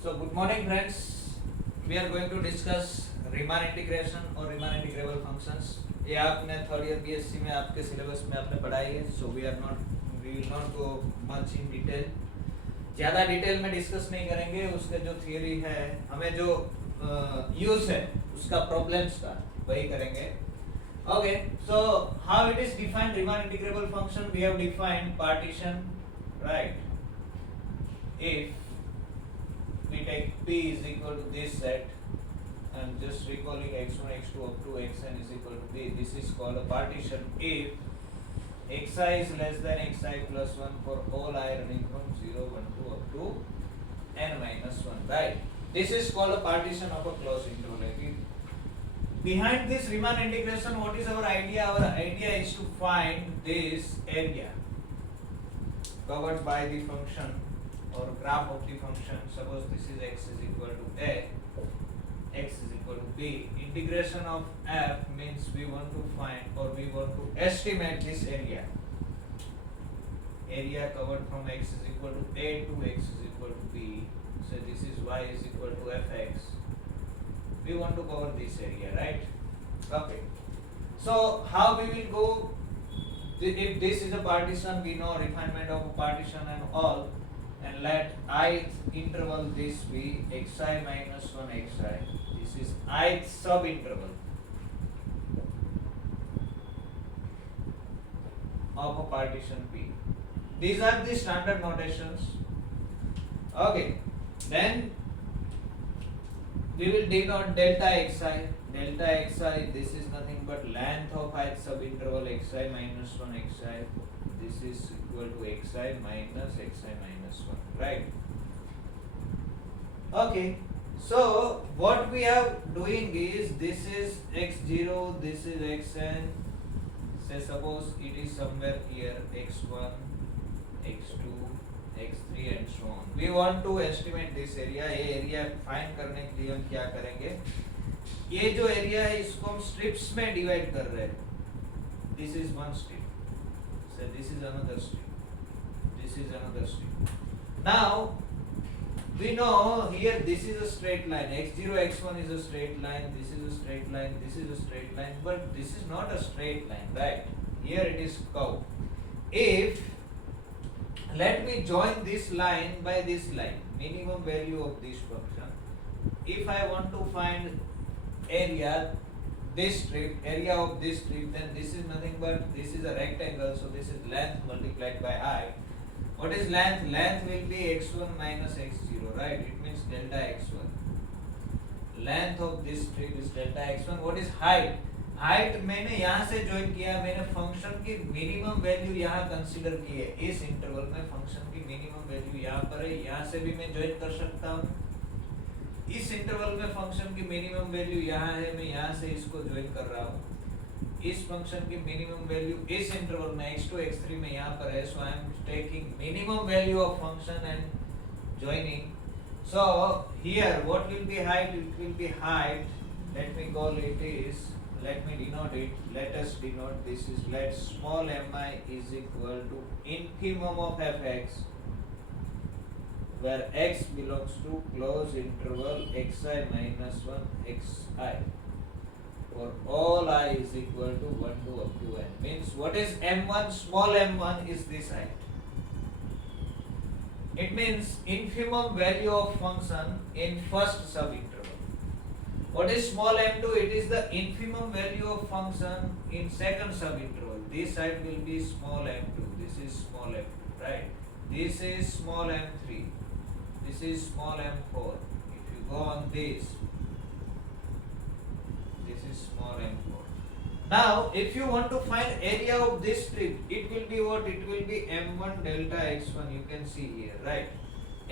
So good morning friends. We are going to discuss Riemann integration और Riemann integrable functions. ये आपने third year BSc में आपके सिलेबस में आपने पढ़ाई है. So we will not go much in detail. ज़्यादा डिटेल में डिस्कस नहीं करेंगे. उसके जो थियरी है, हमें जो यूज है उसका प्रॉब्लम्स का वही करेंगे. Okay, so how it is defined Riemann integrable function? We have defined partition, right? If we take P is equal to this set and just recalling x1, x2 up to xn is equal to B. This is called a partition if xi is less than xi plus 1 for all I running from 0, 1, 2 up to n minus 1, right? This is called a partition of a closed interval. Behind this Riemann integration, what is our idea? Our idea is to find this area covered by the function or graph of the function. Suppose this is x is equal to a, x is equal to b. Integration of f means we want to find or we want to estimate this area covered from x is equal to a to x is equal to b. So this is y is equal to fx. We want to cover this area, right? Okay. So how we will go? If this is a partition, we know refinement of a partition and all. And let ith interval this be xi minus 1 xi. This is ith subinterval of a partition P. These are the standard notations. Okay, then we will denote delta xi. Delta xi, this is nothing but length of ith subinterval xi minus 1 xi. This is equal to xi minus 1, right? Okay, so what we are doing is this is x0, this is xn. Say suppose it is somewhere here x1, x2, x3 and so on. We want to estimate this area. ये area find करने के लिए हम क्या करेंगे? ये जो एरिया है इसको हम स्ट्रिप्स में डिवाइड कर रहे हैं. This is one strip. So this is another strip. This is another strip. Now we know here this is a straight line. x0, x1 is a straight line. This is a straight line. This is a straight line. But this is not a straight line, right? Here it is curved. If let me join this line by this line, minimum value of this function. If I want to find area this strip, area of this strip, then this is nothing but this is a rectangle, so this is length multiplied by I. What is length? Length will be x1 minus x0, right? It means delta x1. Length of this strip is delta x1. What is height? Height मैंने यहाँ से join किया, मैंने function की minimum value यहाँ consider की है. इस interval में function की minimum value यहाँ पर है, यहाँ से भी मैं join कर सकता हूँ. इस इंटरवल में फंक्शन की मिनिमम वैल्यू यहाँ है, मैं यहाँ से इसको ज्वाइन कर रहा हूँ. इस फंक्शन की मिनिमम वैल्यू इस इंटरवल में x2 x3 में यहाँ पर है, so I am taking minimum value of function and joining. So here what will be height? It will be height, let me call it is, let me denote it, let us denote this is, let small mi is equal to infimum of fx, where x belongs to closed interval xi minus 1 xi for all I is equal to 1 to up to n. Means what is m1? Small m1 is this height. It means infimum value of function in first subinterval. What is small m2? It is the infimum value of function in second subinterval. This side will be small m2. This is small m2, right? This is small m3. This is small m4. If you go on this is small m4. Now, if you want to find area of this strip, it will be what? It will be m1 delta x1. You can see here, right?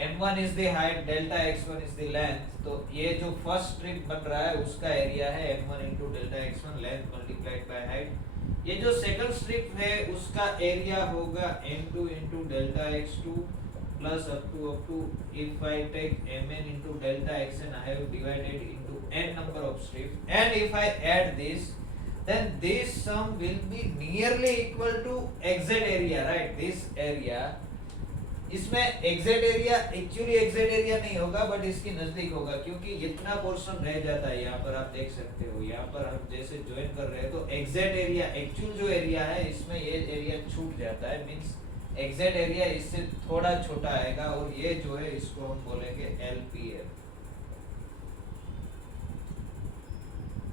m1 is the height, delta x1 is the length. तो ये जो first strip बन रहा है उसका area है m1 into delta x1 length multiplied by height. ये जो second strip है उसका area होगा m2 into delta x2 plus up to if I take mn into delta xn, I have divided into n number of strips, and if I add this, then this sum will be nearly equal to exit area, right? This area इसमें exact area actually exact area नहीं होगा बट इसके नजदीक होगा, क्योंकि इतना पोर्शन रह जाता है। यहाँ पर आप देख सकते हो, यहाँ पर हम जैसे ज्वाइन कर रहे हैं तो एग्जैक्ट एरिया एक्चुअल जो एरिया है इसमें ये एरिया छूट जाता है, मींस एग्जैक्ट एरिया इससे थोड़ा छोटा आएगा, और ये जो है इसको हम बोलेंगे LPF,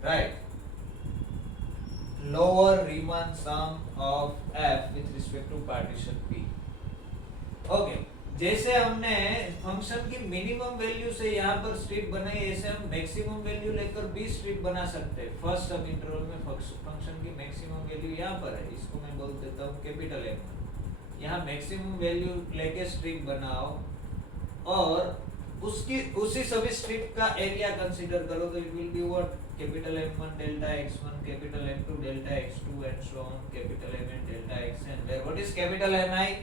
right, lower Riemann sum of F with respect to partition P। Okay, जैसे हमने फंक्शन की मिनिमम वैल्यू से यहाँ पर स्ट्रिप बनाई, ऐसे हम मैक्सिमम वैल्यू लेकर भी स्ट्रिप बना सकते हैं। फर्स्ट सब इंटरवल में फंक्शन की मैक्सिमम वैल्यू यहाँ पर है, इसको मैं बोल देता हूँ कैपिटल M। यहाँ मैक्सिमम वैल्यू लेके स्ट्रिप बनाओ और उसी सभी स्ट्रिप का एरिया कंसीडर करो, तो it will be what, capital M1 delta x1, capital M2 delta x2 and so on, capital Mn delta xn, where what is capital Mi?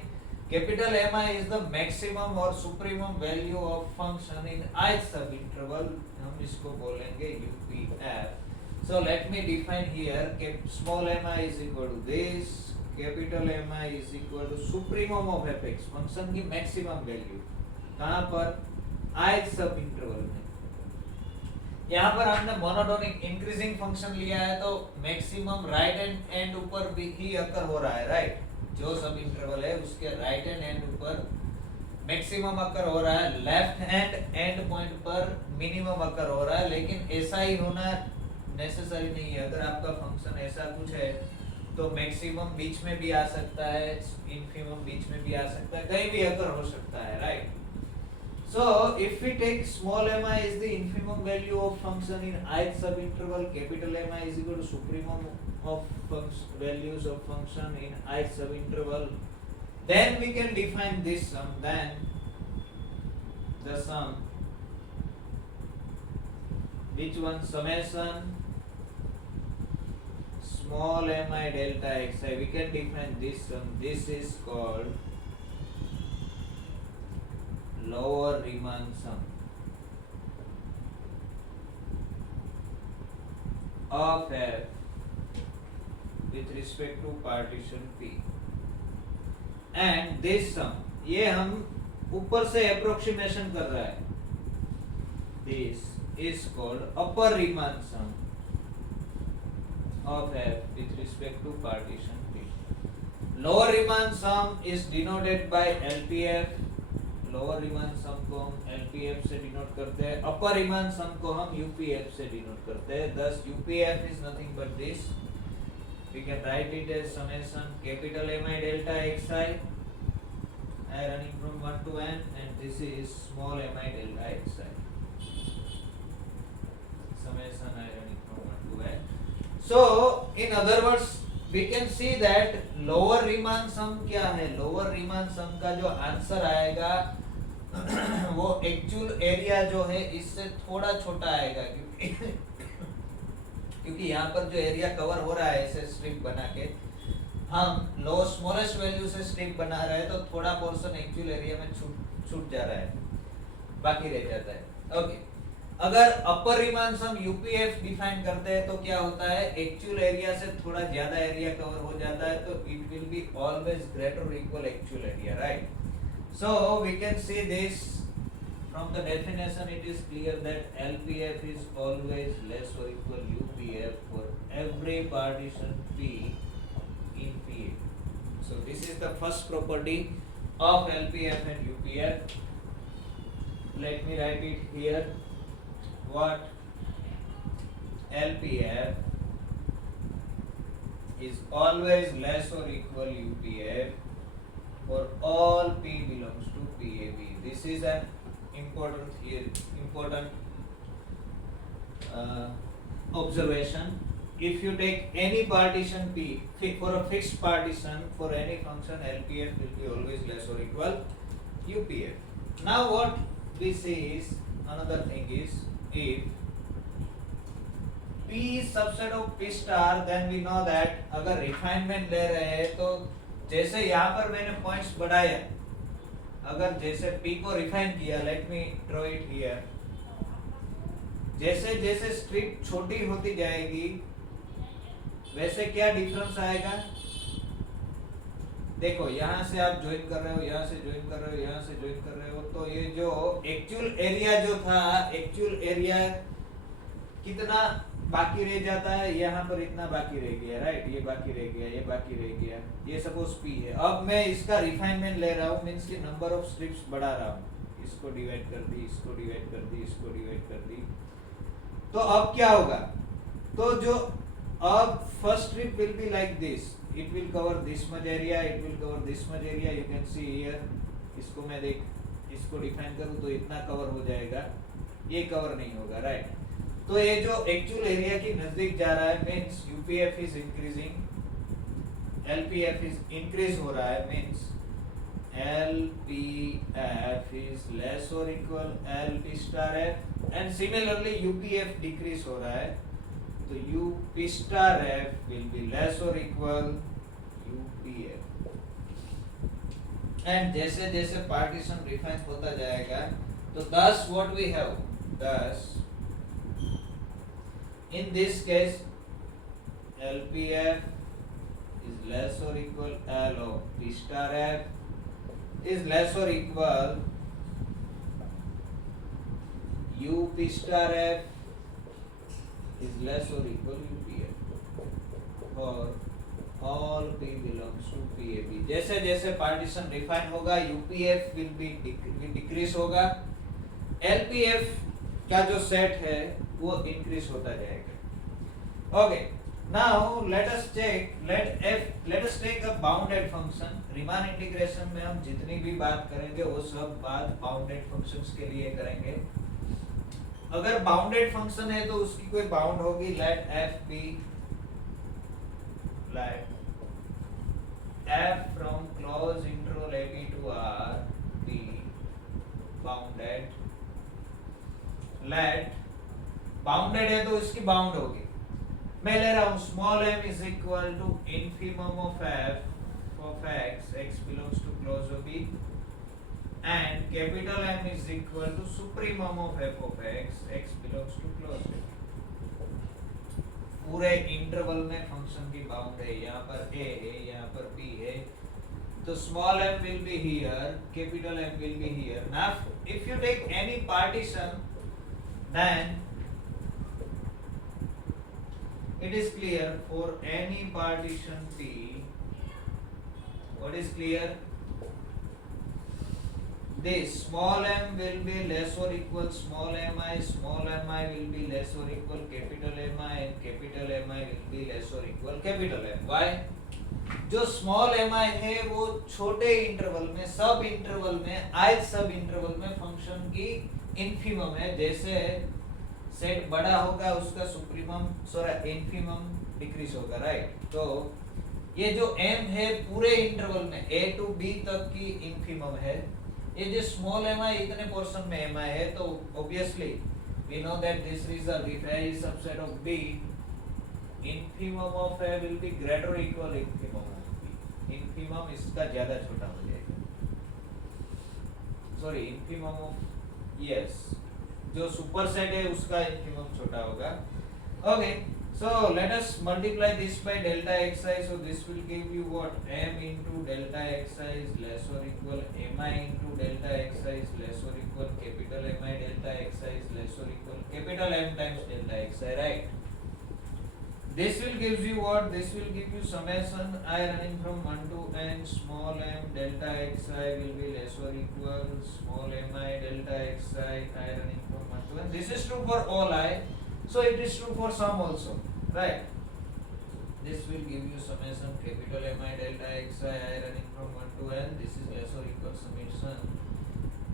Capital Mi is the maximum or supremum value of function in ith subinterval, हम इसको बोलेंगे UPF। So let me define here, small mi is equal to this, capital Mi is equal to supremum of fx, function की maximum value कहाँ पर, ith subinterval में। यहाँ पर हमने मोनोटोनिक इंक्रीजिंग फंक्शन लिया है तो मैक्सिमम राइट एंड ऊपर भी ही अकर हो रहा है, राइट, जो सब इंटरवल है उसके राइट हैंड एंड ऊपर मैक्सिमम अकर हो रहा है, लेफ्ट हैंड एंड पॉइंट पर मिनिमम अकर हो रहा है, लेकिन ऐसा ही होना नेसेसरी नहीं है। अगर आपका फंक्शन ऐसा कुछ है तो मैक्सिमम बीच में भी आ सकता है, इनफिमम बीच में भी आ सकता है, कहीं भी अकर हो सकता है, right. So if we take small mi is the infimum value of function in ith subinterval, capital Mi is equal to supremum of values of function in ith subinterval, then we can define this sum. Then the sum, which one, summation small mi delta xi, we can define this sum. This is called lower Riemann sum of F with respect to partition P, and this sum, ये हम ऊपर से अप्रोक्सीमेशन कर रहा है, this is called upper Riemann sum of F with respect to partition P. Lower Riemann sum is denoted by LPF, lower Riemann sum को हम LPF से डिनोट करते हैं, अपर रीमान सम को हम UPF से डिनोट करते हैं। Thus UPF is nothing but this, we can write it as summation capital Mi delta xi I running from 1 to n, and this is small mi delta xi, summation I running from 1 to n. So in other words we can see that lower Riemann sum क्या है, lower Riemann sum का जो आंसर आएगा वो actual area जो है इससे थोड़ा छोटा आएगा, क्योंकि यहाँ पर जो एरिया कवर हो रहा है ऐसे स्ट्रिप बना के, हम लो स्मॉलेस्ट वैल्यू से स्ट्रिप बना रहे हैं तो थोड़ा पोर्शन एक्चुअल एरिया में छूट जा रहा है, बाकी रह जाता है। ओके, अगर अपर रीमान सम यूपीएफ डिफाइन करते हैं तो क्या होता है, एक्चुअल एरिया से थोड़ा ज्यादा एरिया कवर हो जाता है, तो it will be always greater और equal actual area, right. So we can see this from the definition. It is clear that LPF is always less or equal UPF for every partition P in PA. So this is the first property of LPF and UPF. Let me write it here. What LPF is always less or equal UPF for all P belongs to PAB. This is an important observation. If you take any partition P for a fixed partition for any function, LPF will be always less or equal UPF. Now what we see is, another thing is, if P is subset of P star, then we know that अगर refinement ले रहे हैं तो जैसे यहाँ पर मैंने points बढ़ाया, अगर जैसे P को रिफाइन किया, let me draw it here, जैसे जैसे स्ट्रिप छोटी होती जाएगी वैसे क्या डिफरेंस आएगा, देखो यहाँ से आप ज्वाइन कर रहे हो, यहाँ से ज्वाइन कर रहे हो, यहाँ से ज्वाइन कर रहे हो, तो ये जो एक्चुअल एरिया जो था, एक्चुअल एरिया कितना बाकी रह जाता है, यहाँ पर इतना बाकी रह गया, राइट, ये बाकी रह गया, ये बाकी रह गया, ये सपोज P है। अब मैं इसका रिफाइनमेंट ले रहा हूँ, मीन्स की नंबर ऑफ स्ट्रिप्स बढ़ा रहा हूँ, इसको डिवाइड कर दी, इसको डिवाइड कर दी, इसको डिवाइड कर दी, तो अब क्या होगा, तो जो अब first strip will be like this, it will cover this much area, it will cover this much area, you can see here, इसको मैं देख, इसको डिफाइन करूँ तो इतना कवर हो जाएगा, ये कवर नहीं होगा, राइट। तो ये जो एक्चुअल एरिया के नजदीक जा रहा है, means UPF is increasing, LPF is increase हो रहा है, means LPF is less or equal LP star F, and similarly UPF decrease हो रहा है, तो UP star F will be less or equal UPF, and जैसे जैसे partition refine होता जाएगा, तो thus what we have, thus in this case LPF is less or equal L of P star F is less or equal UP star F is less or equal UPF for all P belongs to PAB। जैसे जैसे partition refine होगा, UPF will be decrease होगा, LPF का जो सेट है वो इंक्रीज होता जाएगा। Okay, now let us take a bounded function। Riemann integration में हम जितनी भी बात करेंगे वो सब बात बाउंडेड फंक्शंस के लिए करेंगे। अगर बाउंडेड फंक्शन है तो उसकी कोई बाउंड होगी, let f from closed interval a b to r be bounded। let bounded है तो इसकी बाउंड होगी, मैं ले रहा हूं small m is equal to infimum of f of x belongs to closed b, and capital M is equal to supremum of f of x belongs to closed b। पूरे इंटरवल में फंक्शन की बाउंड है, यहाँ पर a है, यहाँ पर b है, तो small m will be here, capital M will be here। Now if you take any partition, then it is clear for any partition P, what is clear, this small m will be less or equal small mi will be less or equal capital Mi, and capital Mi will be less or equal capital M। why? जो small mi है वो छोटे इंटरवल में, सब इंटरवल में, ith सब इंटरवल में फंक्शन की इन्फिमम है। जैसे सेट बड़ा होगा उसका सुप्रीमम इन्फिमम डिक्रीज होगा, राइट। तो ये जो m है पूरे इंटरवल में a to b तक की इन्फिमम है, ये जो स्मॉल mi इतने पोर्शन में mi है, तो obviously we know that this result if a is subset of b, infimum of a will be greater or equal infimum of b, infimum इसका ज्यादा छोटा हो जाएगा, सॉरी infimum of yes जो सुपर सेट है उसका infimum छोटा होगा। Okay, so let us multiply this by delta xi, so this will give you what, m into delta xi is less or equal mi into delta xi is less or equal capital Mi delta xi is less or equal capital M times delta xi, right। This will gives you what, this will give you summation I running from 1 to n, small m delta xi will be less or equal small mi delta xi I running from 1 to n। This is true for all I, so it is true for some also, right। This will give you summation capital Mi delta xi I running from 1 to n, this is less or equal summation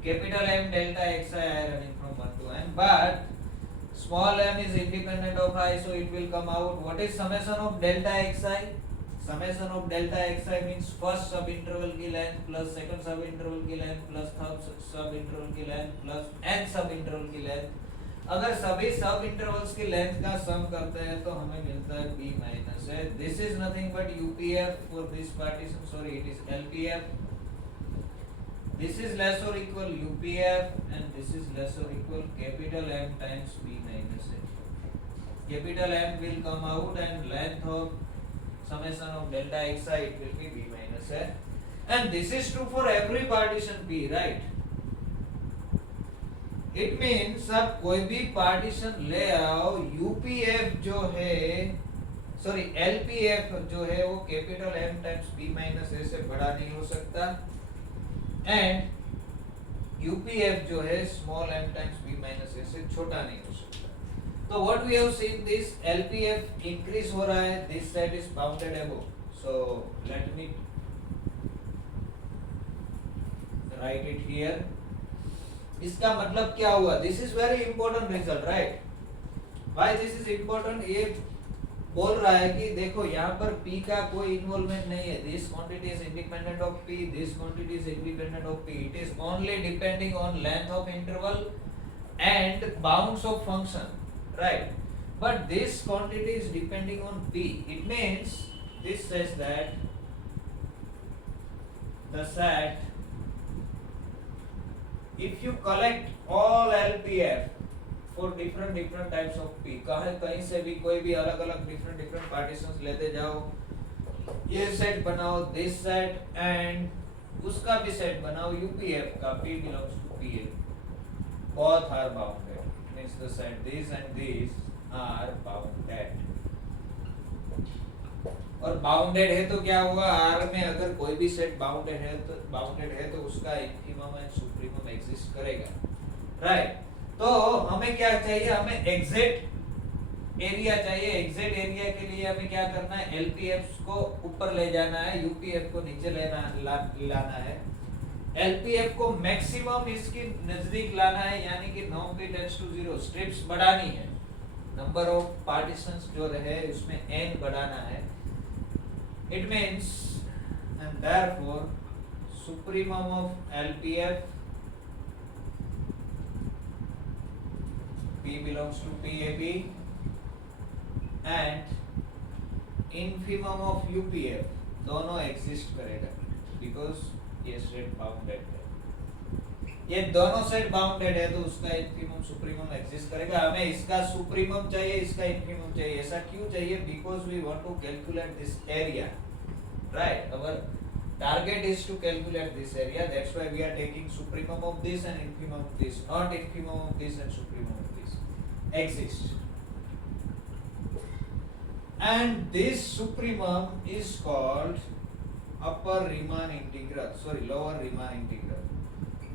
capital M delta xi I running from 1 to n, but small m is independent of I, so it will come out what is summation of delta xi। summation of delta xi means first sub interval की length plus second sub interval की length plus third sub interval की length plus n sub interval की length. अगर सभी सब इंटरवल्स की लेंथ का सम करते हैं तो हमें मिलता है b माइनस है, this is nothing but UPF for this partition, sorry it is LPF, this is less or equal UPF and this is less or equal capital M times b minus a। capital M will come out and length of summation of delta xi it will be b minus a। and this is true for every partition P, right? It means आप कोई भी पार्टीशन ले आओ, यूपीएफ जो है, sorry LPF जो है वो capital M times B minus A से बड़ा नहीं हो सकता, एंड यूपीएफ जो है small M times B minus A से छोटा नहीं हो सकता। तो what we have seen, this LPF increase हो रहा है, this side is bounded above, so let me write it here. इसका मतलब क्या हुआ, this is very important result, right? Why this is important, ये बोल रहा है कि देखो यहाँ पर P का कोई इन्वॉल्वमेंट नहीं है, this quantity is independent of P, this quantity is independent of P, it is only depending on length of interval and bounds of function, right? But this quantity is depending on P, it means this says that the set if you collect all LPF for different types of P, कहीं से भी कोई भी अलग अलग different partitions लेते जाओ, ये सेट बनाओ, this set and उसका भी सेट बनाओ UPF का, P belongs to PA, both are bounded, means the set these and these are bounded। और बाउंडेड है तो क्या हुआ, R में अगर कोई भी सेट बाउंडेड है तो उसका इन्फिमम एंड सुप्रीमम एग्जिस्ट करेगा, राइट? तो हमें क्या चाहिए, हमें एग्जैक्ट एरिया चाहिए। एग्जैक्ट एरिया के लिए हमें क्या करना है, एलपीएफ को ऊपर ले जाना है, यूपीएफ को नीचे लाना है। एलपीएफ को मैक्सिमम इसके नजदीक लाना है, यानी कि norm P tends to 0, strips बढ़ानी है, नंबर ऑफ पार्टीशंस जो रहे उसमें n बढ़ाना है। It means, and therefore supremum of LPF P belongs to PAB and infimum of UPF दोनों exist करेगा, because ये सेट बाउंडेड है, ये दोनों सेट बाउंडेड है तो उसका infimum सुप्रीमम एग्जिस्ट करेगा। हमें इसका सुप्रीमम चाहिए, इसका infimum चाहिए। ऐसा क्यों चाहिए? Because we want to calculate this area, right? Our target is to calculate this area, that's why we are taking supremum of this and infimum of this, not infimum of this and supremum of this exist। And this supremum is called upper Riemann integral, sorry, lower Riemann integral।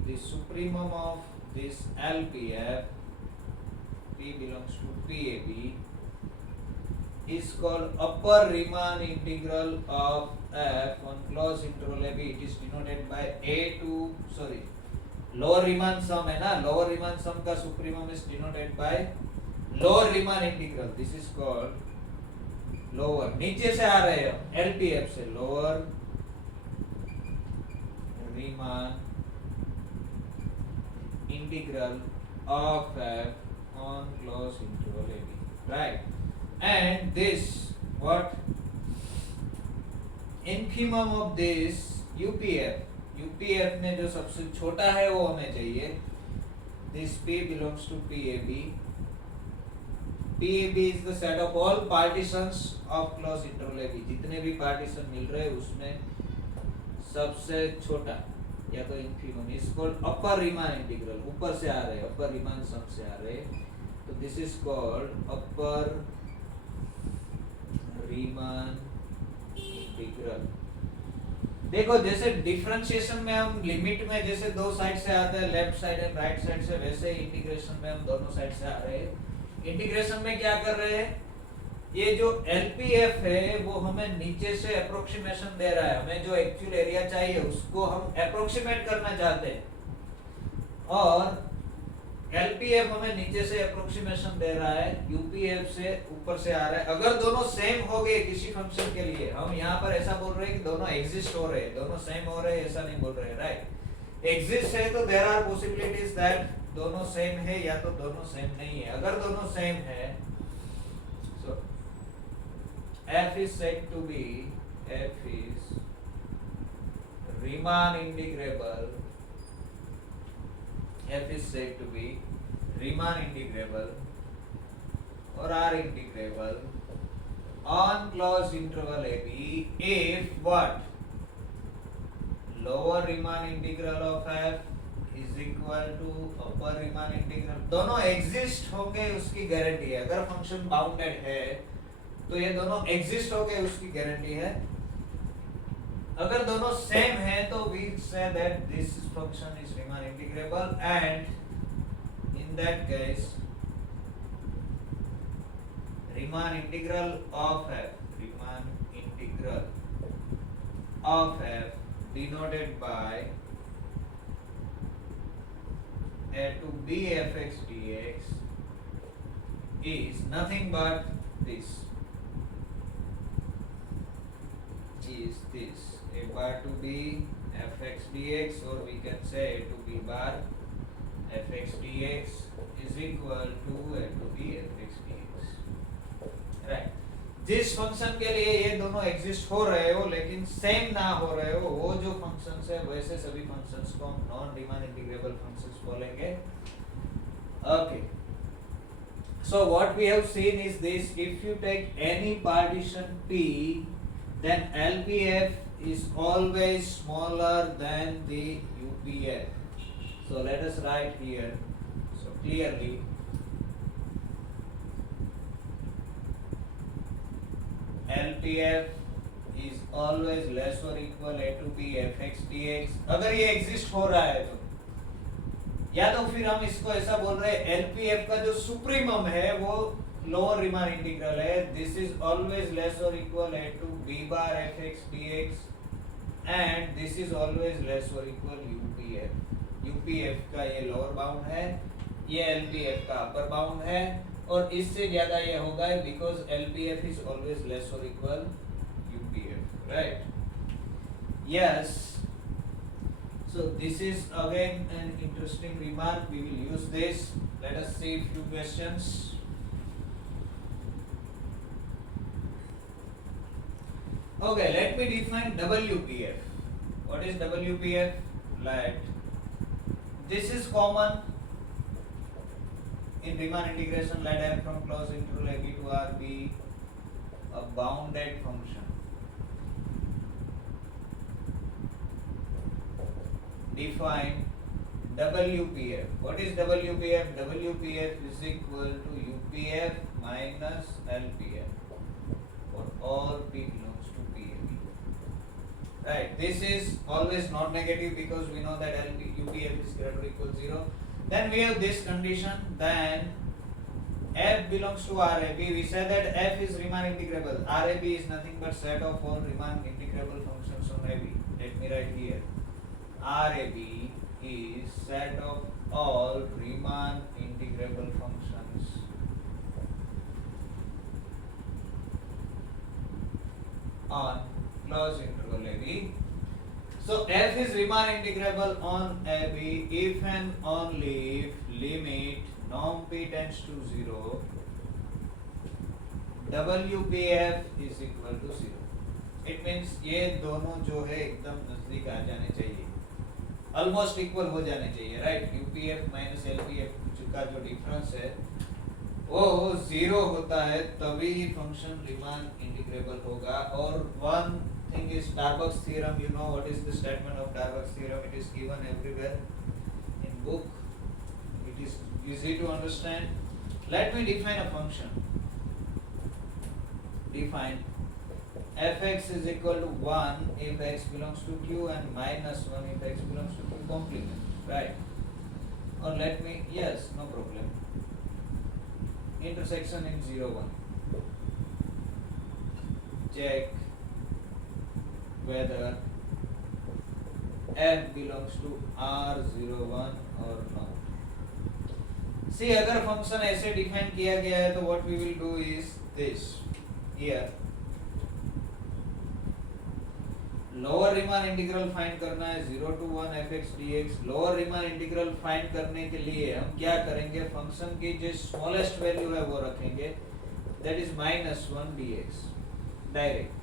The supremum of this LPF, P belongs to PAB, is called upper Riemann integral of F on closed interval AB। It is denoted by lower Riemann sum है ना, lower Riemann sum का supremum is denoted by lower Riemann integral। This is called lower, नीचे से आ रहे हो LPF से, lower Riemann integral of F on closed interval AB, right? And this what infimum of this UPF में जो सबसे छोटा है वो हमें चाहिए। This P belongs to PAB। PAB is the set of all partitions of closed interval AB। जितने भी पार्टीशन मिल रहे हैं उसमें सबसे छोटा या तो infimum is called upper Riemann integral, ऊपर से आ रहे हैं, upper Riemann sum से आ रहे हैं, तो this is called upper Riemann integral। देखो जैसे डिफरेंशिएशन में हम लिमिट में जैसे दो साइड से आते हैं, left side and right side से, वैसे ही इंटीग्रेशन में हम दोनों साइड से आ रहे हैं। इंटीग्रेशन में क्या कर रहे हैं, ये जो एलपीएफ है वो हमें नीचे से अप्रोक्सीमेशन दे रहा है, हमें जो एक्चुअल एरिया चाहिए उसको हम अप्रोक्सीमेट करना चाहते हैं, और एलपीएफ हमें नीचे से अप्रोक्सीमेशन दे रहा है, यूपीएफ से ऊपर से आ रहा है। अगर दोनों सेम हो गए किसी फंक्शन के लिए, हम यहाँ पर ऐसा बोल रहे हैं कि दोनों एग्जिस्ट हो रहे हैं, दोनों सेम हो रहे हैं, ऐसा नहीं बोल रहे, राइट? एग्जिस्ट है तो देयर आर पॉसिबिलिटीज दैट दोनों सेम है या तो दोनों सेम नहीं है। अगर दोनों सेम है, सो F is said to be, F is Riemann integrable, F is said to be Riemann integrable or R integrable on closed interval AB if what? Lower Riemann integral of f is equal to upper Riemann integral, दोनों exist होके उसकी गारंटी है। अगर function bounded है तो ये दोनों exist होके उसकी गारंटी है। अगर दोनों सेम है तो we say that this function is Riemann integrable, and in that case Riemann integral of f denoted by a to b fx dx is nothing but this, a bar to b fx dx, or we can say a to b bar fx dx is equal to a to b fx dx, right. जिस फंक्शन के लिए ये दोनों एग्जिस्ट हो रहे हो लेकिन सेम ना हो रहे हो, वो जो फंक्शंस है वैसे सभी फंक्शंस को हम नॉन रीमान इंटीग्रेबल फंक्शंस बोलेंगे। Okay, so what we have seen is this, if you take any partition P then LPF is always smaller than the UPF. So let us write here, so clearly LPF is always less or equal a to b fx dx। अगर ये एग्जिस्ट हो रहा है तो, या तो फिर हम इसको ऐसा बोल रहे हैं LPF का जो सुप्रीमम है वो लोअर रीमान इंटीग्रल है, दिस इज ऑलवेज लेस और equal a to b bar fx dx, and this is always less और इक्वल UPF। UPF का ये लोअर बाउंड है, ये LPF का अपर बाउंड है, और इससे ज्यादा ये होगा because LPF is always less और equal UPF, right? Yes, so this is again an interesting remark, we will use this, let us see few questions। okay, let me define WPF। what is WPF? Let this is common in Riemann integration, let f from closed interval a b to r be a bounded function। Define WPF। what is WPF? WPF is equal to UPF minus LPF for all p belongs to PAB, right? This is always not negative because we know that UPF is greater or equal to 0. Then we have this condition, then f belongs to RAB, we say that f is Riemann integrable, RAB is nothing but set of all Riemann integrable functions on AB। let me write here, RAB is set of all Riemann integrable functions on closed interval AB। so f is Riemann integrable on AB if and only if limit norm p tends to 0, WPF is equal to 0। it means ये दोनों जो है एकदम नजदीक आ जाने चाहिए, almost equal हो जाने चाहिए, राइट? UPF माइनस LPF का जो डिफरेंस है वो 0 होता है तभी फंक्शन रीमान इंटीग्रेबल होगा। और one thing is Darboux theorem, you know what is the statement of Darboux theorem, it is given everywhere in book, it is easy to understand। let me define a function, define fx is equal to 1 if x belongs to Q and minus 1 if x belongs to Q complement, right? or let me, yes, no problem, intersection in 0 1, check whether f belongs to R01 or not। see अगर फंक्शन ऐसे डिफाइन किया गया है तो what we will do is this here, lower Riemann integral find करना है 0 to 1 fx dx। Lower Riemann integral find करने के लिए हम क्या करेंगे, फंक्शन की जो स्मॉलेस्ट वैल्यू है वो रखेंगे, that is -1 dx direct.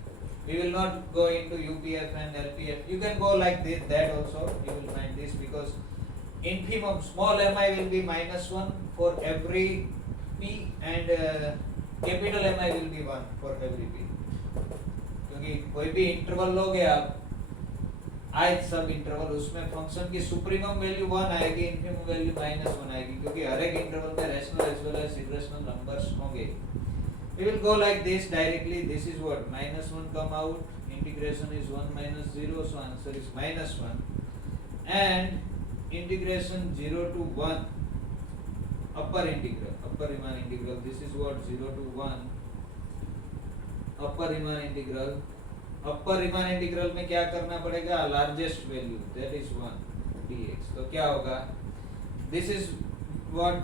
we will not go into UPF and LPF, you can go like this, that also you will find this, because infimum small mi will be -1 for every p and capital Mi will be 1 for every p। क्योंकि कोई भी इंटरवल लोगे आप ith सब इंटरवल, उसमें फंक्शन की supremum value 1 आएगी, infimum value -1 आएगी, क्योंकि हर एक इंटरवल में rational as well as irrational numbers होंगे. We will go like this directly. This is what -1 come out. Integration is 1 minus 0, so answer is -1. And integration 0 to 1 upper Riemann integral. This is what 0 to 1 upper Riemann integral. Upper Riemann integral में क्या करना पड़ेगा, largest value that is 1 dx. तो क्या होगा, this is what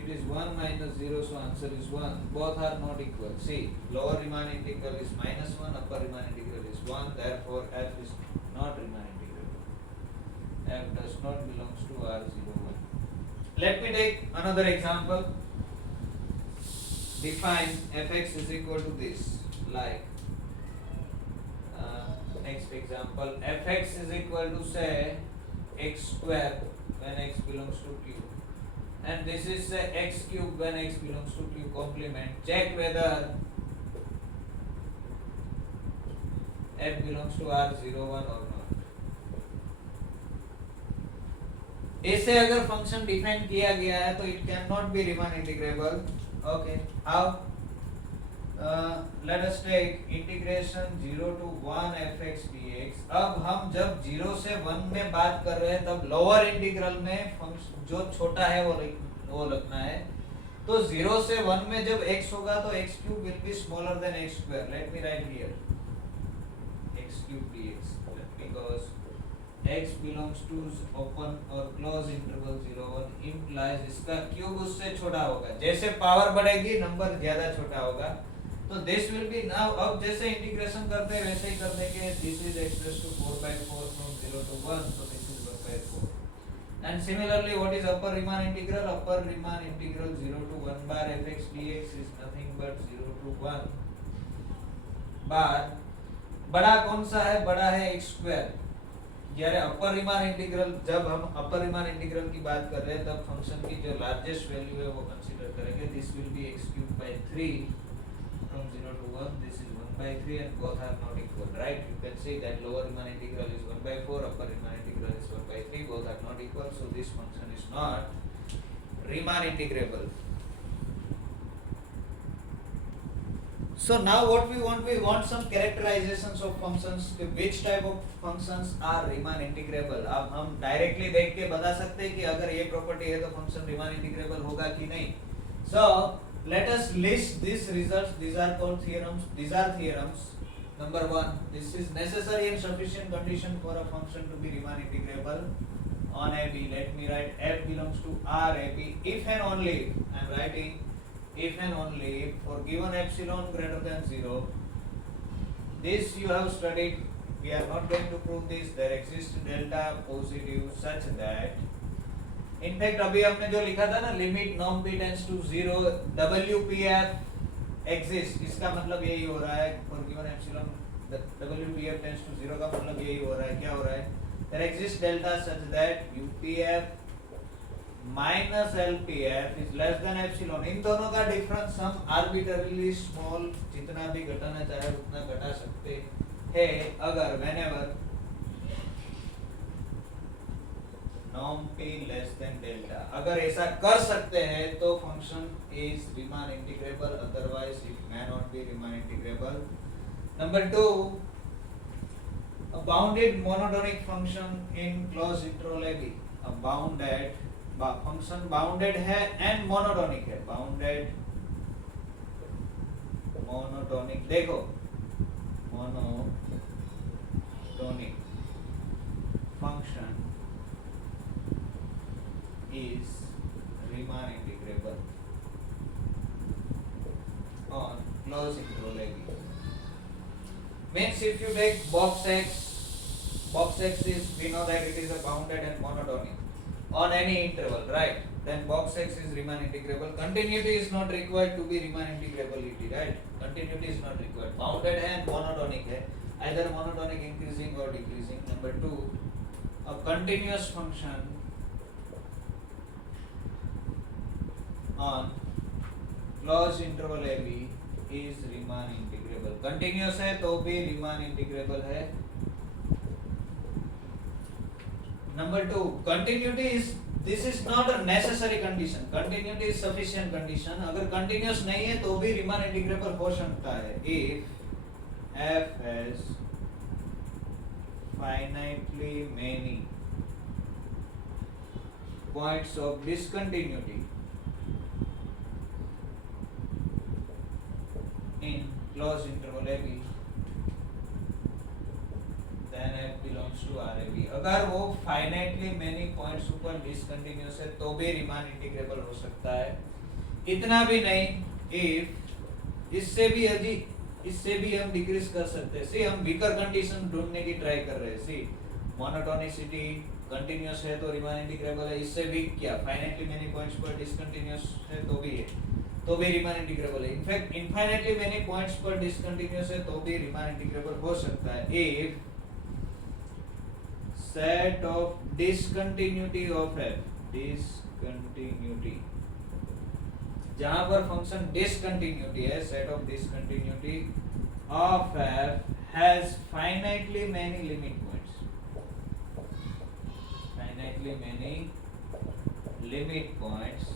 it is 1 minus 0, so answer is 1. Both are not equal. See, lower Riemann integral is -1, upper Riemann integral is 1, therefore f is not Riemann integral. F does not belongs to R01. Let me take another example. Define fx is equal to this, like next example, fx is equal to say x square when x belongs to q, and this is say x cube when x belongs to q complement. Check whether f belongs to R01 or not. ऐसे अगर function define किया गया है तो it can not be Riemann integrable. Okay, how? let us take integration 0 to 1 fx dx. अब हम जब 0 से 1 में बात कर रहे हैं तब लोअर इंटीग्रल में फंक्शन जो छोटा है वो रखना है. तो 0 से 1 में जब x होगा तो x cube will be smaller than x square. Let me write here x cube dx, because x belongs to open or close interval 0 1 implies इसका क्यूब उससे छोटा होगा. जैसे पावर बढ़ेगी नंबर ज्यादा छोटा होगा. तो दिस विल बी नाउ, अब जैसे इंटीग्रेशन करते हैं वैसे ही कर देंगे. This is x raised to 4/4 from 0 to 1, so this is 1/4. And similarly, what is upper Riemann integral? Upper Riemann integral 0 to 1 bar fx dx is nothing but 0 to 1 बार. बड़ा कौन सा है? बड़ा है x स्क्वायर. यार अपर रीमान इंटीग्रल, जब हम अपर रीमान इंटीग्रल की बात कर रहे हैं तब फंक्शन की जो लार्जेस्ट वैल्यू है वो कंसीडर करेंगे. This will B x cube by 3 from 0 to 1. This is 1/3 and both are not equal, right? You can see that lower Riemann integral is 1/4, upper Riemann integral is 1/3. Both are not equal, so this function is not Riemann integrable. So now what we want some characterizations of functions. Which type of functions are Riemann integrable? अब हम डायरेक्टली देख के बता सकते हैं कि अगर ये प्रॉपर्टी है तो फंक्शन Riemann integrable होगा कि नहीं. So let us list these results. These are called theorems. These are theorems. Number 1, this is necessary and sufficient condition for a function to be Riemann integrable on AB. Let me write f belongs to RAB if and only if, I am writing if and only if for given epsilon greater than 0. This you have studied. We are not going to prove this. There exists delta positive such that, in fact अभी हमने जो लिखा था ना, limit नॉम p tends to 0 WPF exist, इसका मतलब यही हो रहा है. For given epsilon WPF tends to 0 का मतलब यही हो रहा है. क्या हो रहा है? There exist delta such that UPF minus LPF is less than epsilon. इन दोनों का डिफरेंस हम आर्बिट्ररीली स्मॉल जितना भी घटाना चाहे उतना घटा सकते हैं अगर whenever norm p less than delta. अगर ऐसा कर सकते हैं तो function is Riemann integrable, otherwise it may not be Riemann integrable. Number 2, a bounded monotonic function in closed interval AB. A bounded function bounded है and monotonic है. bounded monotonic, देखो monotonic function is Riemann integrable on closed interval AB. Means if you take box x is, we know that it is a bounded and monotonic on any interval, right? Then box x is Riemann integrable. Continuity is not required to be Riemann integrability, right? Continuity is not required. Bounded है and monotonic है, either monotonic increasing or decreasing. Number 2, a continuous function on closed interval AB is Riemann integrable. Continuous है तो भी Riemann integrable है. Number two, continuity is, this is not a necessary condition. Continuity is sufficient condition. अगर continuous नहीं है तो भी Riemann integrable हो सकता है if f has finitely many points of discontinuity in closed interval AB, then f belongs to RAB. अगर वो finitely many points ऊपर discontinuous है तो भी रीमान इंटीग्रेबल हो सकता है. इतना भी नहीं, if इससे भी हम डिक्रीज कर सकते हैं. सी हम वीकर कंडीशन ढूंढने की ट्राई कर रहे हैं. सी मोनोटोनिसिटी कंटिन्यूअस है तो रीमान इंटीग्रेबल है. इससे भी क्या, फाइनाइटली मेनी पॉइंट्स पर डिसकंटिन्यूअस है तो भी रीमान इंटीग्रेबल है. इनफैक्ट इनफाइनाइटली मेनी पॉइंट्स पर डिसकंटिन्यूअस है तो भी रीमान इंटीग्रेबल हो सकता है if set of discontinuity of F, discontinuity जहां पर फंक्शन डिसकंटिन्यूटी है, set of discontinuity of F has finitely many limit points, finitely many limit points,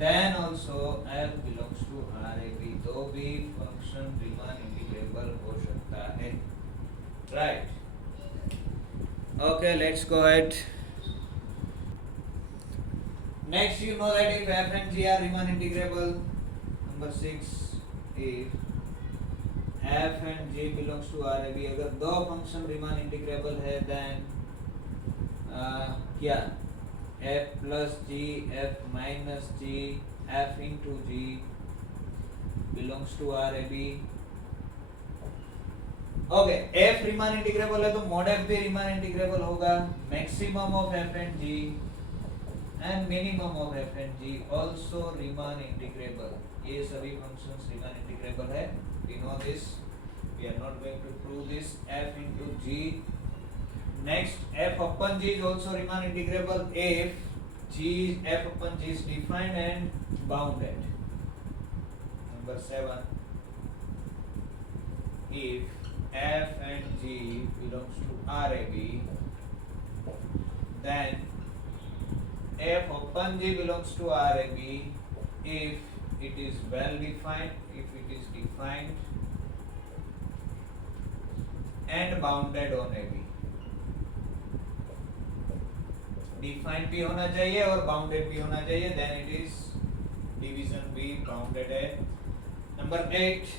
then also f belongs to RAB, तो भी function Riemann integrable हो सकता है. Right, okay, let's go ahead. Next, you know that if f and g are Riemann integrable. Number 6, if f and g belongs to RAB, अगर दो function Riemann integrable है, then क्या f plus g, f minus g, f into g belongs to RAB. Okay, f Riemann integrable है तो mod f भी Riemann integrable होगा. Maximum of f and g and minimum of f and g also Riemann integrable. ये सभी functions Riemann integrable है. We know this. We are not going to prove this. f into g. Next, f upon g is also Riemann integral if f upon g is defined and bounded. Number 7, if f and g belongs to RAB, then f upon g belongs to RAB if it is well defined, if it is defined and bounded on AB. Defined भी होना चाहिए और bounded भी होना चाहिए, then it is division भी bounded है. Number 8,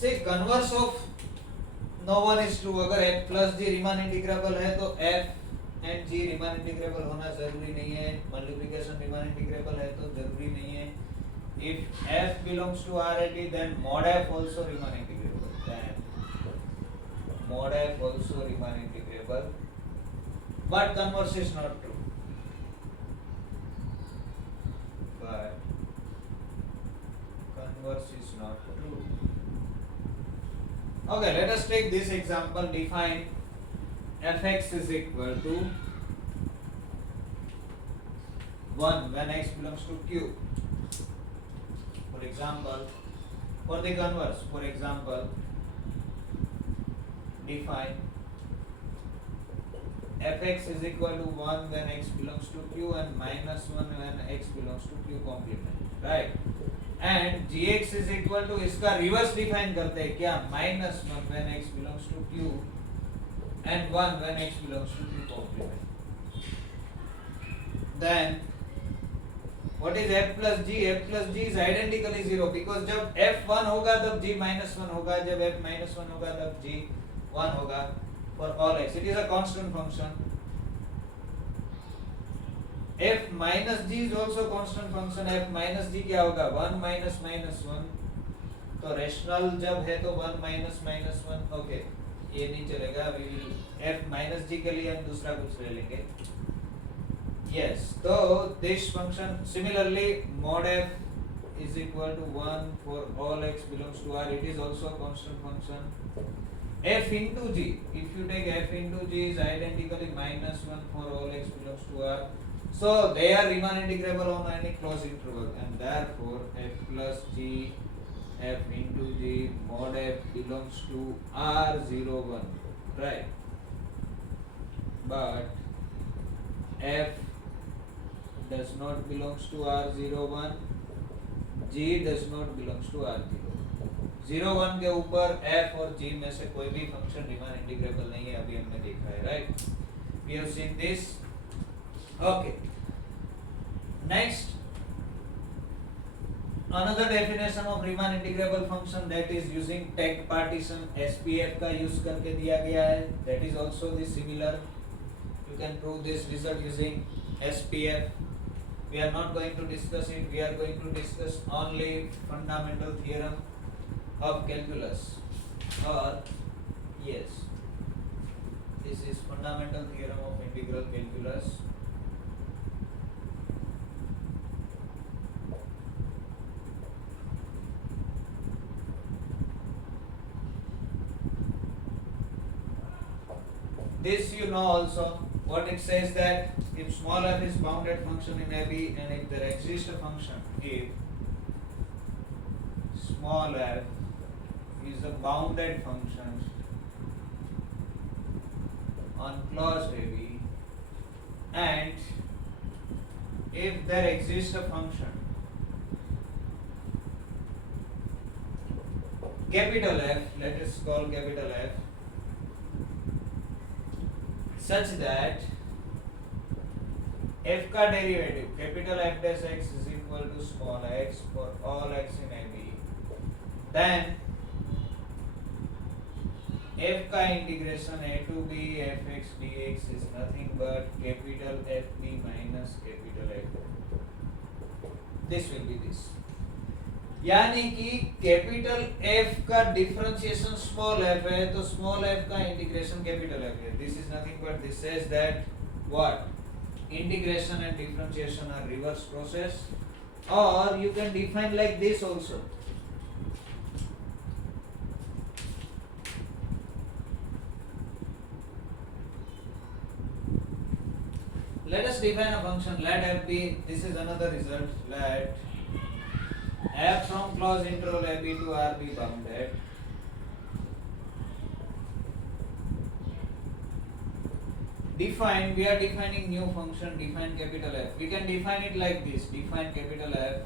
से converse of no one is true. अगर f plus g Riemann integrable है तो f and g Riemann integrable होना जरूरी नहीं है. मल्टीप्लिकेशन रीमान इंटीग्रेबल है तो जरूरी नहीं है. If f belongs to RAB, then mod f also Riemann integrable, then mod f also Riemann integrable. But converse is not true. But converse is not true. Okay, let us take this example. Define fx is equal to 1 when x belongs to q. For example, for the converse, for example, define fx is equal to 1 when x belongs to q and minus 1 when x belongs to q complement, right? And gx is equal to, इसका reverse define करते हैं क्या, minus 1 when x belongs to q and 1 when x belongs to q complement. Then what is f plus g? f plus g is identically 0 because जब f 1 होगा तब g minus 1 होगा, जब f minus 1 होगा तब g 1 होगा. For all x, it is a constant function. f minus g is also constant function. f minus g क्या होगा, 1 minus minus 1. तो रेशनल जब है तो 1 minus minus 1. ओके, ये नहीं चलेगा. We will f minus g के लिए हम दूसरा कुछ ले लेंगे. Yes, तो this function similarly mod f is equal to 1 for all x belongs to R. It is also a constant function. f into g, if you take f into g is identically minus 1 for all x belongs to R. So they are Riemann integrable on any closed interval, and therefore f plus g, f into g mod f belongs to R 0 1. right? But f does not belongs to R01, g does not belongs to R0. 0 1 के ऊपर f और g में से कोई भी function Riemann integrable नहीं है, अभी हमने देखा है, right? We have seen this. Okay. Next, another definition of Riemann integrable function, that is using tag partition SPF का use करके दिया गया है. That is also the similar. You can prove this result using SPF. We are not going to discuss it. We are going to discuss only fundamental theorem of calculus. Or yes, this is fundamental theorem of integral calculus. This you know also. What it says, that if small f is bounded function in AB and if there exists a function, if small f is a bounded function on closed AB and if there exists a function capital F, let us call capital F, such that f का derivative capital F dash x is equal to small x for all x in AB, then f का integration a to b fx dx is nothing but capital FB minus capital F. This will be this. यानी कि capital F का differentiation small f है तो small f का integration capital F है. This is nothing but this says that what integration and differentiation are reverse process, और you can define like this also. Let us define a function. Let f be, this is another result, let f from closed interval AB to R be bounded. Define, we are defining new function, define capital F. We can define it like this, define capital F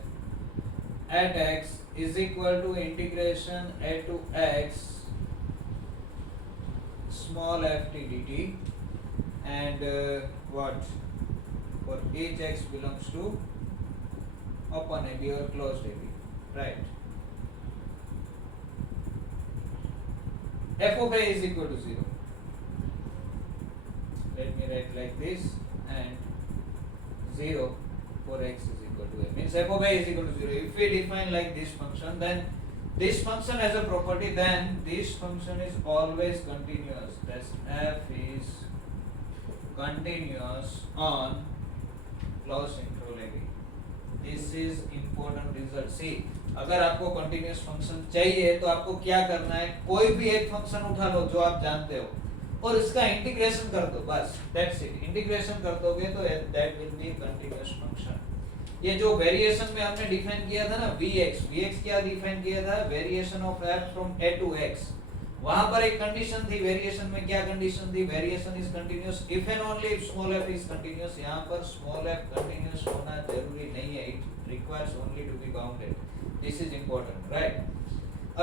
at x is equal to integration a to x small f t dt, and what, for each x belongs to open AB or closed AB, right? F of A is equal to 0. Let me write like this, and 0 for x is equal to A, means f of A is equal to 0. If we define like this function, then this function has a property, then this function is always continuous. Thus f is continuous on closed interval AB. This is important result. See, अगर आपको continuous function चाहिए तो आपको क्या करना है, कोई भी एक फंक्शन उठा लो जो आप जानते हो और इसका इंटीग्रेशन कर दो, बस दैट्स इट. इंटीग्रेशन कर दोगे तो that will be continuous function. ये जो वेरिएशन में हमने डिफाइन किया था ना vx क्या डिफाइन किया था, variation of f from a to x. वहां पर एक कंडीशन थी, वेरिएशन में क्या कंडीशन थी, variation is continuous if and only if small f is continuous. यहां पर स्मॉल f कंटिन्यूअस होना जरूरी नहीं है, it requires only to be bounded. This is important, right?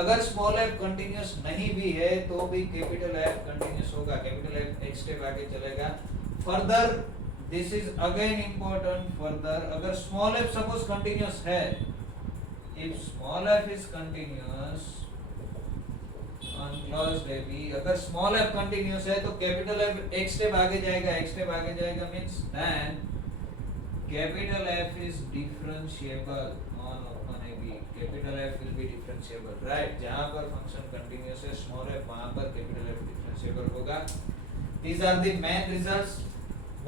अगर स्मॉल f कंटिन्यूअस नहीं भी है तो भी कैपिटल F कंटिन्यूअस होगा, कैपिटल F एक स्टेप आगे चलेगा. Further this is again important, further अगर स्मॉल f सपोज कंटिन्यूअस है, if small f is continuous on closed AB, अगर स्मॉल f कंटिन्यूअस है तो कैपिटल F एक स्टेप आगे जाएगा, एक स्टेप आगे जाएगा, means then capital F is differentiable on open AB. Capital F will be differentiable, right? जहां पर फंक्शन कंटिन्यूअस है स्मॉल f, वहां पर कैपिटल F डिफरेंशिएबल होगा. These are the main results.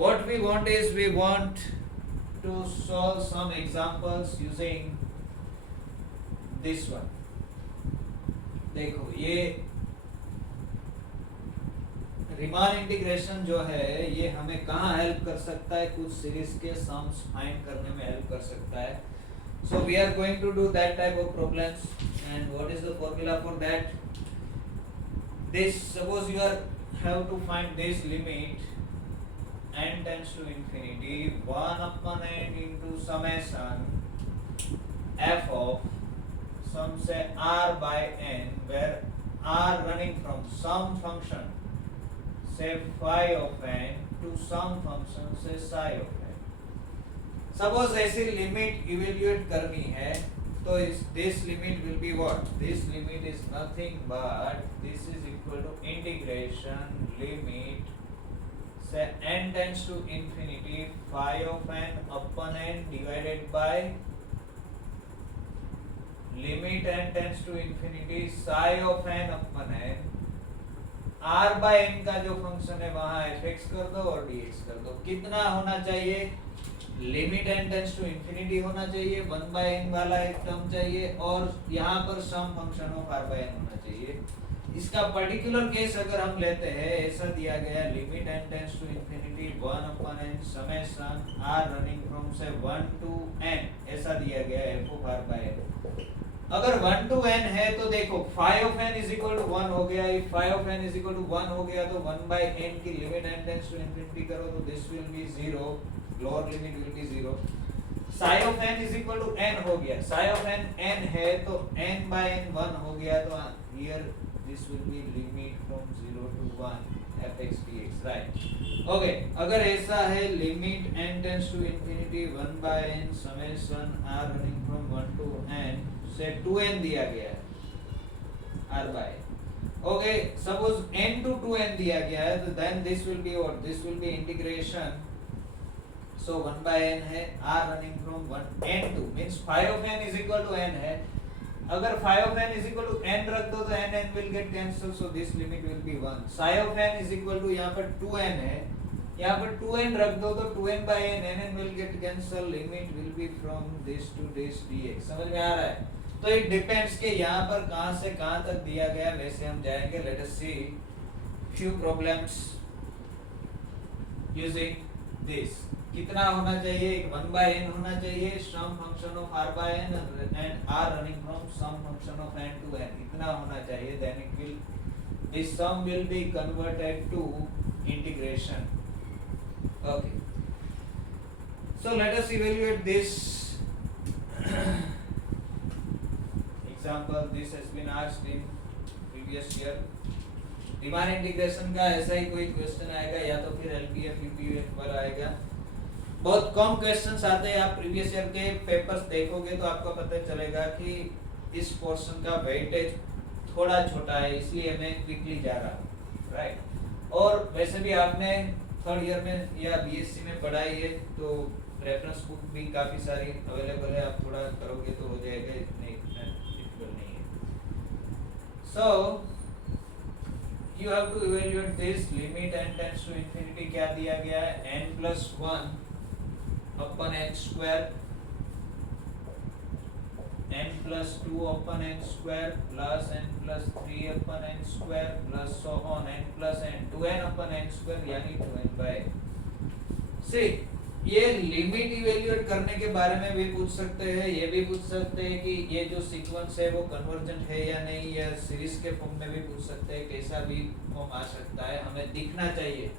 What we want is, we want to solve some examples using this one. देखो ये Riemann integration जो है ये हमें कहाँ हेल्प कर सकता है, कुछ सीरीज के सम्स फाइंड करने में हेल्प कर सकता है. So we are going to do that type of problems, and what is the formula for that. This suppose you are have to find this limit n tends to infinity 1 upon n into summation f of some say r by n, where r running from some function say phi of n to some function say psi of n. Suppose ऐसी limit evaluate करनी है तो this limit will be what, this limit is nothing but this is equal to integration limit से n tends to infinity phi of n upon n divided by limit n tends to infinity psi of n upon n r by n का जो फंक्शन है वहां fx कर दो और dx कर दो. कितना होना चाहिए, limit n tends to infinity होना चाहिए, 1 by n वाला एक टर्म चाहिए और यहाँ पर sum function of r by n होना चाहिए. इसका पर्टिकुलर केस अगर हम लेते हैं, ऐसा दिया गया limit n tends to infinity 1 upon n summation r running from से 1 to n, ऐसा दिया गया f of r by n. अगर 1 to n है तो देखो phi of n is equal to 1 हो गया. if phi of n is equal to 1 हो गया तो 1 by n की limit n tends to infinity करो तो this will be 0, lower limit will be 0. psi of n is equal to n हो गया. psi of n n है तो n by n 1 हो गया तो here this will be limit from 0 to 1 fx dx, right? okay, अगर ऐसा है limit n tends to infinity 1 by n summation r running from 1 to n से 2n दिया गया है r by. okay, suppose n to 2n दिया गया है तो then this will be what, this will be integration. so 1 by n है, r running from 1 n to means phi of n is equal to n है. अगर phi of n is equal to n रख दो तो n n will get cancelled, so this limit will be 1. psi of n is equal to यहाँ पर 2n है, यहाँ पर 2n रख दो तो 2n by n, n will get cancelled, limit will be from this to this dx. समझ में आ रहा है? तो इट डिपेंड्स कि यहाँ पर कहाँ से कहाँ तक दिया गया, वैसे हम जाएंगे. Let us C few problems using this. कितना होना चाहिए, 1 by n होना चाहिए, some function of r by n and r running from some function of n to n, इतना होना चाहिए. then it will, this sum will be converted to integration. okay, so let us evaluate this example. this has been asked in previous year. Riemann integration का ऐसा ही कोई क्वेश्चन आएगा या तो फिर एलपीएफ यूपीएफ पर आएगा. बहुत कम क्वेश्चंस आते हैं. आप प्रीवियस ईयर के पेपर्स देखोगे तो आपको पता चलेगा कि इस पोर्शन का वेटेज थोड़ा छोटा है, इसलिए मैं क्विकली जा रहा हूँ, राइट? और वैसे भी आपने थर्ड ईयर में या बीएससी में पढ़ाई है तो रेफरेंस बुक भी काफ़ी सारी अवेलेबल है, आप थोड़ा करोगे तो हो जाएगा, इतने डिफिकल्ट नहीं है. सो you have to evaluate this limit n tends to infinity. क्या दिया गया है, n plus 1 upon n square, n plus 2 upon n square plus n plus 3 upon n square plus so on n plus n 2n upon n square यानी 2n by n. See, ये limit evaluate करने के बारे में भी पूछ सकते हैं, ये भी पूछ सकते हैं कि ये जो सीक्वेंस है वो कन्वर्जेंट है या नहीं, या सीरीज के फॉर्म में भी पूछ सकते हैं, कैसा भी फॉर्म आ सकता है, हमें दिखना चाहिए.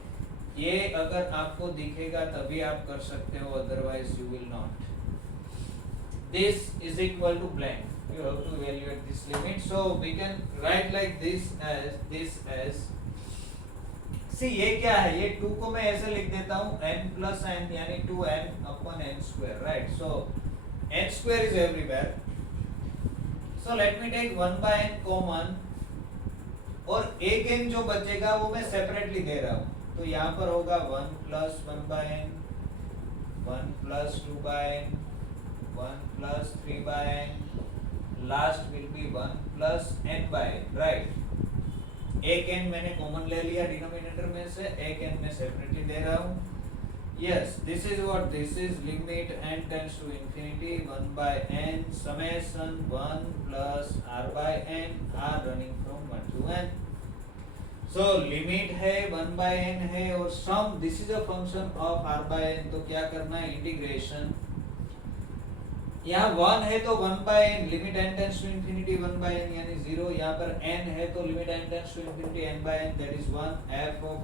ये अगर आपको दिखेगा तभी आप कर सकते हो, otherwise you will not. This is equal to blank, you have to evaluate this limit. So we can write like this as see, ये क्या है, ये 2 को मैं ऐसे लिख देता हूँ n plus n यानी 2n upon n square, right? So n square is everywhere. So let me take 1 by n common और एक n जो बचेगा वो मैं सेपरेटली दे रहा हूँ. तो यहाँ पर होगा 1 plus 1 by n, 1 plus 2 by n, 1 plus 3 by n, last will be 1 plus n by n, right? एक n मैंने कॉमन ले लिया डिनोमिनेटर में से, एक n मैं सेपरेटली दे रहा हूँ. Yes, this is what, this is limit n tends to infinity 1 by n summation 1 plus r by n, r running from 1 to n. So limit है 1 by n है और sum, this is a function of r by n. तो क्या करना है, इंटीग्रेशन यहाँ 1 है तो 1 by n, limit n tends to infinity 1 by n यानी 0। यहाँ पर n है तो limit n tends to infinity n by n that is 1 f of,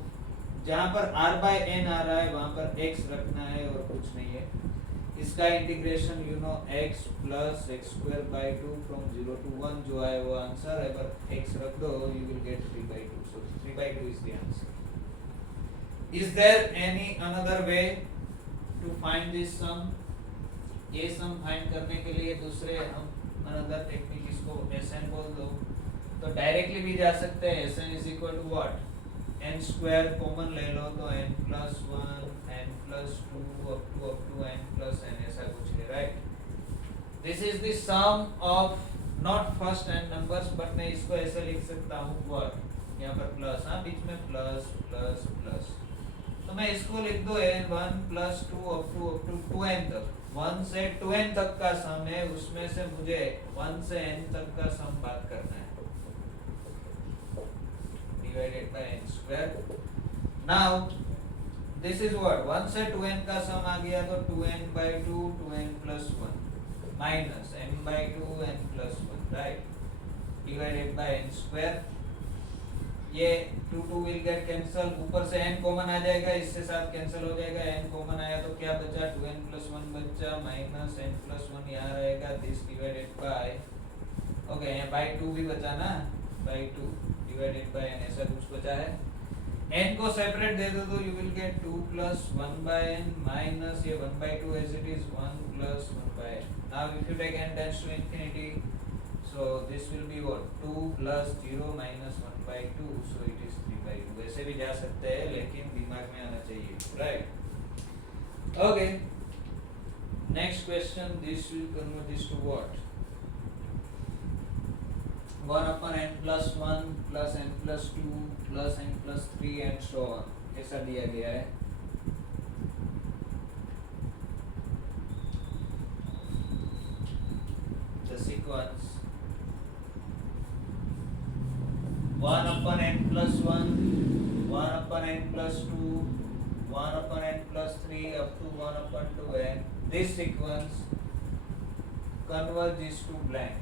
जहाँ पर r by n आ रहा है वहाँ पर x रखना है और कुछ नहीं है। इसका integration you know x plus x square by 2 फ्रॉम 0 to 1 जो है वो आंसर है, पर x रख दो you will get 3/2, so 3/2 is the answer. Is there any another way to find this sum? ये सम फाइंड करने के लिए दूसरे हम अनदर टेक्निक, इसको Sn बोल दो, तो डायरेक्टली भी जा सकते हैं। Sn is equal to what, n square common ले लो तो n plus 1 n plus 2 up to n plus n, ऐसा कुछ है, right. This is the sum of not first n numbers, but मैं इसको ऐसे लिख सकता हूँ व्हाट, यहाँ पर प्लस, हाँ बीच में प्लस प्लस प्लस, तो मैं इसको लिख दो n1 plus 2 up to 2n तक, 1 से 2n तक का सम है, उसमें से मुझे 1 से n तक का सम बात करना है, divided by n square. Now this is what, 1 से 2n का सम आ गया तो 2n/2 2n plus 1 minus n/2 n plus 1, right, divided by n square. ये 2 विल गेट कैंसल, ऊपर से n कॉमन आ जाएगा, इससे साथ कैंसिल हो जाएगा, n कॉमन आया तो क्या बचा, 2n प्लस 1 बचा माइनस n प्लस 1 यहाँ रहेगा, दिस डिवाइडेड बाय, ओके यहाँ बाय 2 भी बचा ना, बाय 2 डिवाइडेड बाय n, ऐसा कुछ बचा है। n को सेपरेट दे दो तो you will get 2 plus 1 by n minus ये 1/2 as it is 1 plus 1 by n। Now if you take n tends to infinity, so this will be what, 2 plus 0 minus 1/2, so it is 3/2। वैसे भी जा सकते हैं लेकिन दिमाग में आना चाहिए, right. Okay, next question, this will convert this to what, 1/n plus 1 plus n plus 2 plus n plus 3 and so on, ऐसा दिया गया है। The sequence 1/n plus 1, 1/n plus 2, 1/n plus 3 up to 1/2n, this sequence converges to blank।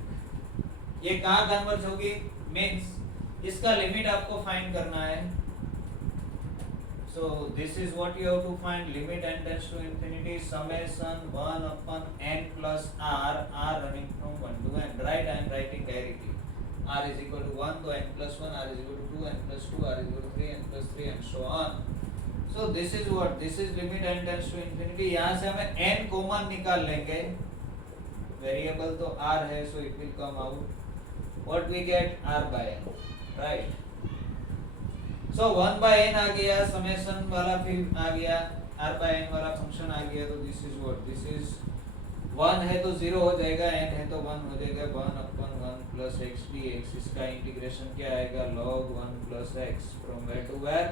ये कहाँ कन्वर्ज होगी, मीन्स इसका लिमिट आपको फाइंड करना है। So this is what you have to find, limit n tends to infinity summation 1/n plus r running from 1 to n, right, I am writing directly, r is equal to 1 तो n plus 1, r is equal to 2, n plus 2, r is equal to 3, n plus 3 and so on। So this is what, this is limit n tends to infinity। यहाँ से हमें n common निकाल लेंगे, वेरिएबल तो r है, so it will come out what we get, r by n, right। So 1 by n आ गया, समेशन वाला फिर आ गया, r by n वाला फंक्शन आ गया, तो this is what, this is 1 है तो 0 हो जाएगा, n है तो 1 हो जाएगा, 1/1 plus x dx। इसका इंटीग्रेशन क्या आएगा, log 1 plus x from where to where,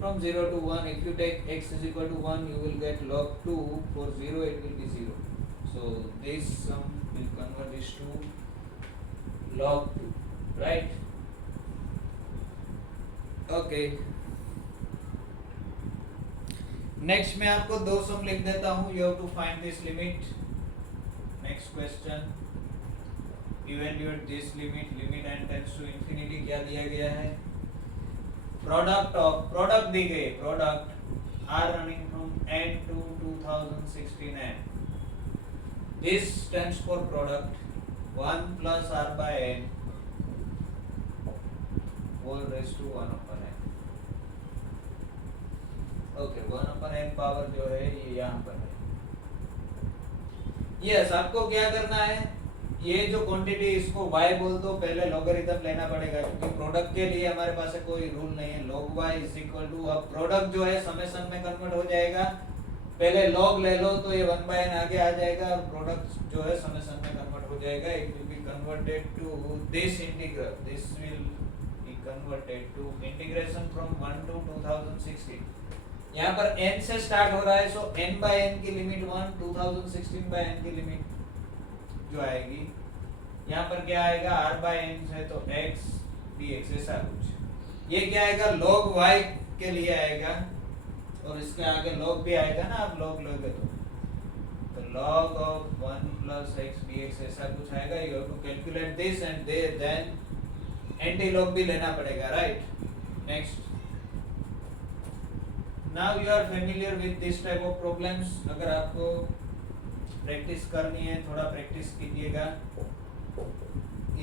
from 0 to 1। if you take x is equal to 1 you will get log 2, for 0 it will be 0, so this sum will convert this to log 2, right। Okay, next मैं आपको दो sum लिख देता हूँ, you have to find this limit. Next question, evaluate this limit, limit n tends to infinity क्या दिया गया है, प्रोडक्ट ऑफ, प्रोडक्ट दी गई, product r running from n to 2016 n, this stands for product 1 plus r by n whole raised to 1/n। ओके, 1/n power जो है ये यहाँ पर है। यस, आपको क्या करना है, ये जो क्वांटिटी इसको y बोल दो, पहले लॉगरिथम लेना पड़ेगा क्योंकि प्रोडक्ट के लिए हमारे पास कोई रूल नहीं है, log y is equal to, अब प्रोडक्ट जो है समेशन में कन्वर्ट हो जाएगा, पहले log ले लो तो ये 1/n आगे आ जाएगा और प्रोडक्ट जो है समेशन में कन्वर्ट हो जाएगा, it will be converted to this integral, this will converted to integration from 1 to 2016। यहाँ पर n से स्टार्ट हो रहा है, सो n by n की लिमिट 1, 2016 by n की लिमिट जो आएगी, यहाँ पर क्या आएगा, r by n है तो x dx, ऐसा कुछ। ये क्या आएगा, log y के लिए आएगा और इसके आगे log भी आएगा ना, आप log लोगे तो log of 1 plus x dx ऐसा कुछ आएगा. You have to calculate this and then anti log भी लेना पड़ेगा, right. Next. Now you are familiar with this type of problems. अगर आपको प्रैक्टिस करनी है, थोड़ा प्रैक्टिस कीजिएगा.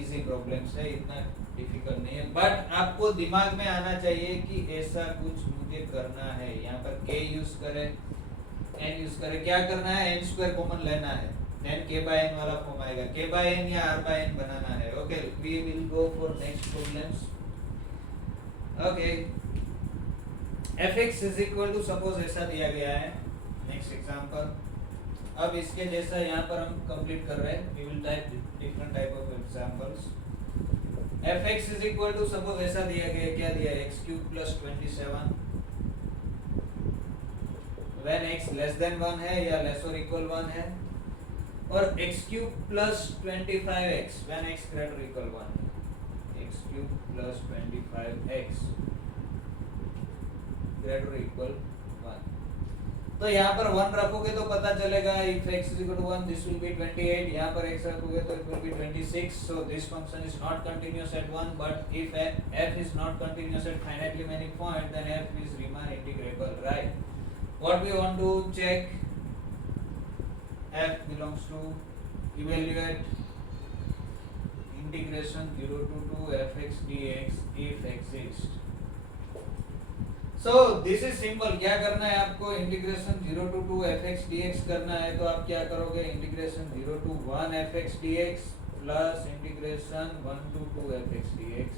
इजी प्रॉब्लम्स है, इतना डिफिकल्ट नहीं है. बट आपको दिमाग में आना चाहिए कि ऐसा कुछ मुझे करना है. यहाँ पर k यूज करें, n यूज करें. क्या करना है? n स्क्वायर कॉमन लेना है, देन k by n वाला फॉर्म आएगा. k by n या r by n बनाना है. Okay, we will go for next problems. Okay, fx is equal to, suppose ऐसा दिया गया है. Next example. अब इसके जैसा यहाँ पर हम कंप्लीट कर रहे हैं. We will type different type of examples. fx is equal to, suppose ऐसा दिया गया. क्या दिया है? x cube plus 27 when x less than 1 है या लेस और इक्वल 1 है, और x cube plus 25x when x greater equal 1 है. x cube plus 25x greater equal 1. तो यहाँ पर 1 रखोगे तो पता चलेगा if x is equal to 1 this will be 28. यहाँ पर x रखोगे तो it will be 26. So this function is not continuous at 1, but if f is not continuous at finitely many point, then f is Riemann integrable, right? What we want to check? F belongs to, evaluate integration 0 to 2 fx dx if exists. So this is simple. क्या करना है आपको? इंटीग्रेशन 0 to 2 fx dx करना है. तो आप क्या करोगे? इंटीग्रेशन 0 to 1 fx dx प्लस इंटीग्रेशन 1 to 2 fx dx.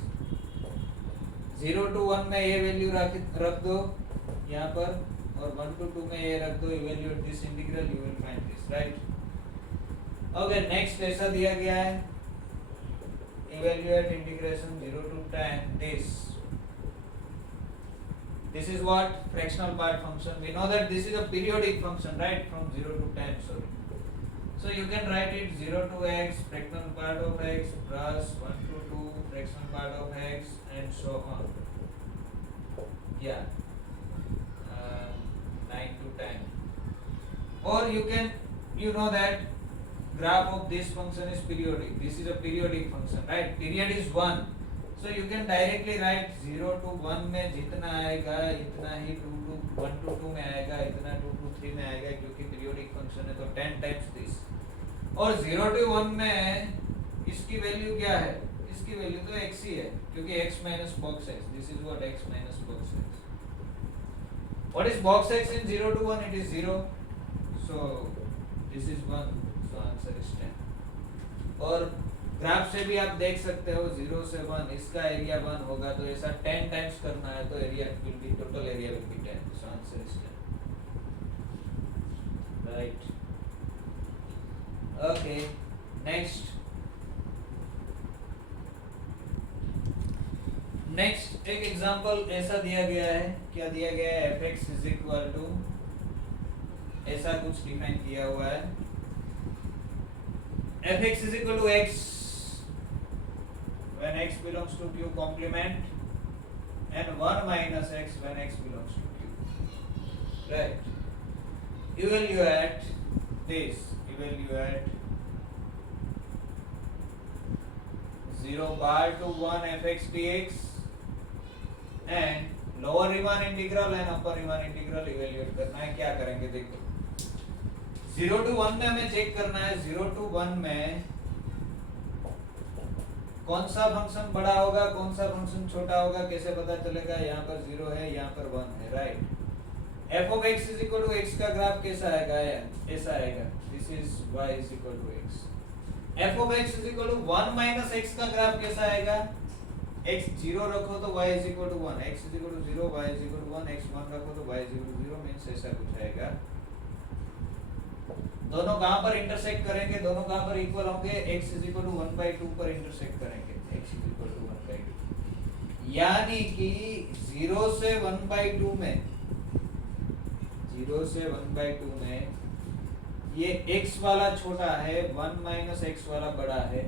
0 to 1 में ये वैल्यू रख दो यहाँ पर, और 1 to 2 में ये रख दो. Evaluate this integral, you will find this, right. Okay, next ऐसा दिया गया है. इवैल्यूएट इंटीग्रेशन 0 to 10 this. This is what? Fractional part function. We know that this is a periodic function, right? From 0 to 10, sorry. So you can write it 0 to x, fractional part of x, plus 1 to 2, fractional part of x, and so on. Yeah. 9 to 10. Or you can, you know that graph of this function is periodic. This is a periodic function, right? Period is 1. So you can directly write 0 to 1 में जितना आएगा इतना ही 1 to 2 में आएगा, इतना 2 to 3 में आएगा, क्योंकि पीरियोडिक फंक्शन है तो 10 टाइम्स दिस. और 0 to 1 में इसकी वैल्यू क्या है? इसकी वैल्यू तो x ही है, क्योंकि x minus box x. This is what x minus box x. What is box x in 0 to 1? It is 0. So this is 1. So answer is 10. और ग्राफ से भी आप देख सकते हो 0 से 1, इसका एरिया 1 होगा, तो ऐसा 10 टाइम्स करना है तो area will be, total area will be 10. So answer is 10, right. Okay, next. Next एक एग्जांपल ऐसा दिया गया है. क्या दिया गया है? fx इज इक्वल टू, ऐसा कुछ डिफाइन किया हुआ है. fx is equal to x when x belongs to q complement, and 1 minus x when x belongs to q, right? Evaluate this. Evaluate 0 bar to 1 fx dx and lower Riemann integral and upper Riemann integral evaluate करना है. क्या करेंगे देखो. 0 to 1 में हमें चेक करना है. 0 to 1 में कौन सा फंक्शन बड़ा होगा, कौन सा फंक्शन छोटा होगा, कैसे पता चलेगा? यहाँ पर 0 है, यहाँ पर 1 है, right. f of x is equal to x का ग्राफ कैसा आएगा? ऐसा आएगा. This is y is equal to x. f of x is equal to 1 minus x का ग्राफ कैसा आएगा? x 0 रखो तो y is equal to 1, x is equal to 0, y is equal to 1, x 1 रखो तो y is equal to 0, मीन्स ऐसा कुछ आएगा. दोनों कहाँ पर इंटरसेक्ट करेंगे? दोनों कहाँ पर इक्वल होंगे? x is equal to 1/2 पर इंटरसेक्ट करेंगे. x is equal to 1/2, यानी कि 0 से 1/2 में, 0 से 1/2 में ये x वाला छोटा है, 1 minus x वाला बड़ा है.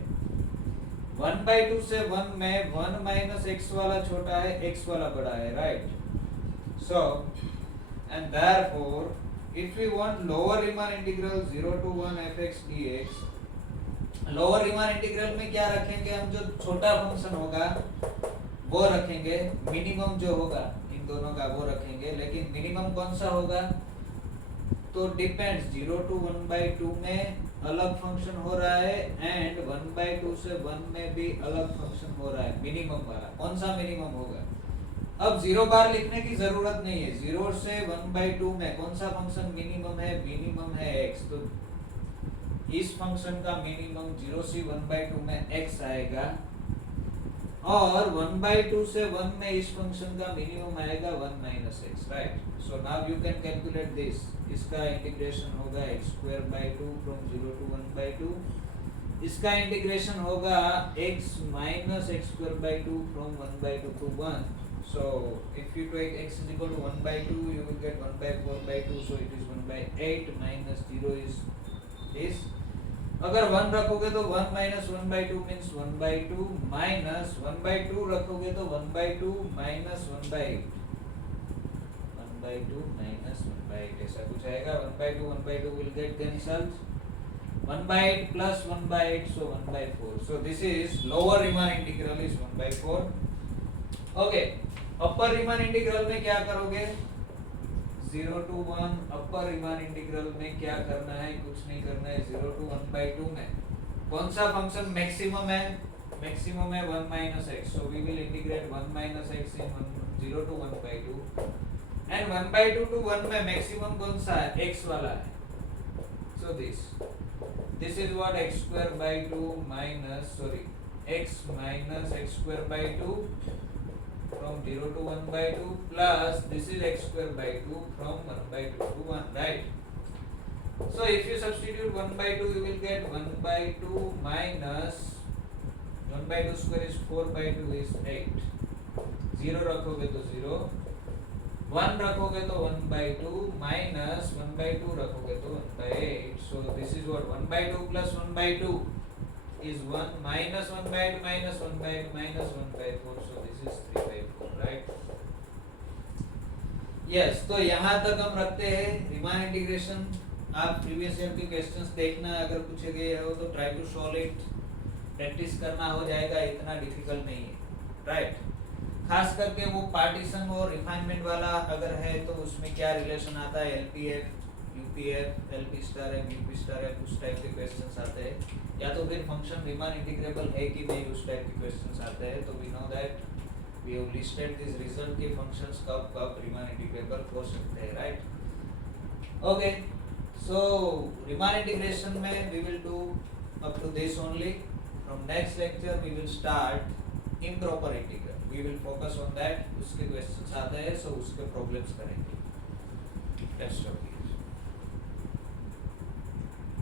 1/2 से 1 में 1 minus x वाला छोटा है, x वाला बड़ा है, right. So and therefore if we want lower Riemann integral 0 to 1 fx dx, lower Riemann integral में क्या रखेंगे हम, जो छोटा फंक्शन होगा वो रखेंगे, मिनिमम जो होगा इन दोनों का वो रखेंगे, लेकिन मिनिमम कौन सा होगा तो डिपेंड्स, 0 to 1/2 में अलग फंक्शन हो रहा है एंड 1/2 से 1 में भी अलग फंक्शन हो रहा है, मिनिमम वाला कौन सा मिनिमम होगा। अब 0 बार लिखने की जरूरत नहीं है, 0 से 1/2 में कौन सा फंक्शन मिनिमम है, मिनिमम है x, तो इस फंक्शन का मिनिमम 0 से 1/2 में x आएगा और 1/2 से 1 में इस फंक्शन का मिनिमम आएगा 1 - x, right. So now you can calculate this, इसका इंटीग्रेशन होगा x²/2 फ्रॉम 0 to 1/2, इसका इंटीग्रेशन होगा x - x²/2 फ्रॉम 1/2 to 1। so if you take x is equal to 1/2 you will get 1/4/2, so it is 1/8 minus 0 is this। अगर 1 रखोगे तो 1 - 1/2 मींस 1/2 माइनस 1/2 रखोगे तो 1/2 माइनस 1/8, 1/2 माइनस 1/8 ऐसा कुछ आएगा। 1/2 विल गेट कैंसल्ड, 1/8 प्लस 1/8 so 1/4, so this is lower Riemann integral is 1/4। ओके, अपर रीमान इंटीग्रल में क्या करोगे, 0 to 1 अपर रीमान इंटीग्रल में क्या करना है, कुछ नहीं करना है। 0 to 1/2 में कौन सा फंक्शन मैक्सिमम है, मैक्सिमम है 1 - x, so we will integrate 1 - x in 0 to 1/2 and 1/2 to 1 में मैक्सिमम कौन सा है, x वाला है, so this is what x²/2 minus x minus x²/2 from 0 to 1/2 plus this is x²/2 from 1/2 to 1, right। so if you substitute 1/2 you will get 1/2 minus 1/2 square is 4/2 is 8, 0 रखोगे तो 0, 1 रखोगे तो 1/2 minus 1/2 रखोगे तो 1/8, so this is what 1/2 plus 1/2 is 1 minus 1/2 minus 1/2 minus 1/4, so this is 3/4, right। yes, तो यहाँ तक हम रखते हैं रीमान इंटीग्रेशन। आप प्रीवियस ईयर के क्वेश्चंस देखना, अगर पूछे गए हो तो try to solve it, practice करना हो जाएगा, इतना डिफिकल्ट नहीं है, राइट। खास करके वो पार्टीशन और रिफाइनमेंट वाला अगर है तो उसमें क्या रिलेशन आता है, एलपीएफ, यूपीएफ, एलपी स्टार है, यूपी स्टार है, उस टाइप के क्वेश्चंस आते हैं, या तो फिर फंक्शन रीमान इंटीग्रेबल है कि नहीं उस टाइप के क्वेश्चंस आते हैं। तो we know that we have listed this result के फंक्शंस कब कब रीमान इंटीग्रेबल हो सकते हैं, right. Okay, so Riemann integration में we will do up to this only, from next lecture we will start improper integral, we will focus on that, उसके questions आते हैं सो उसके प्रॉब्लम्स करेंगे। Let's start.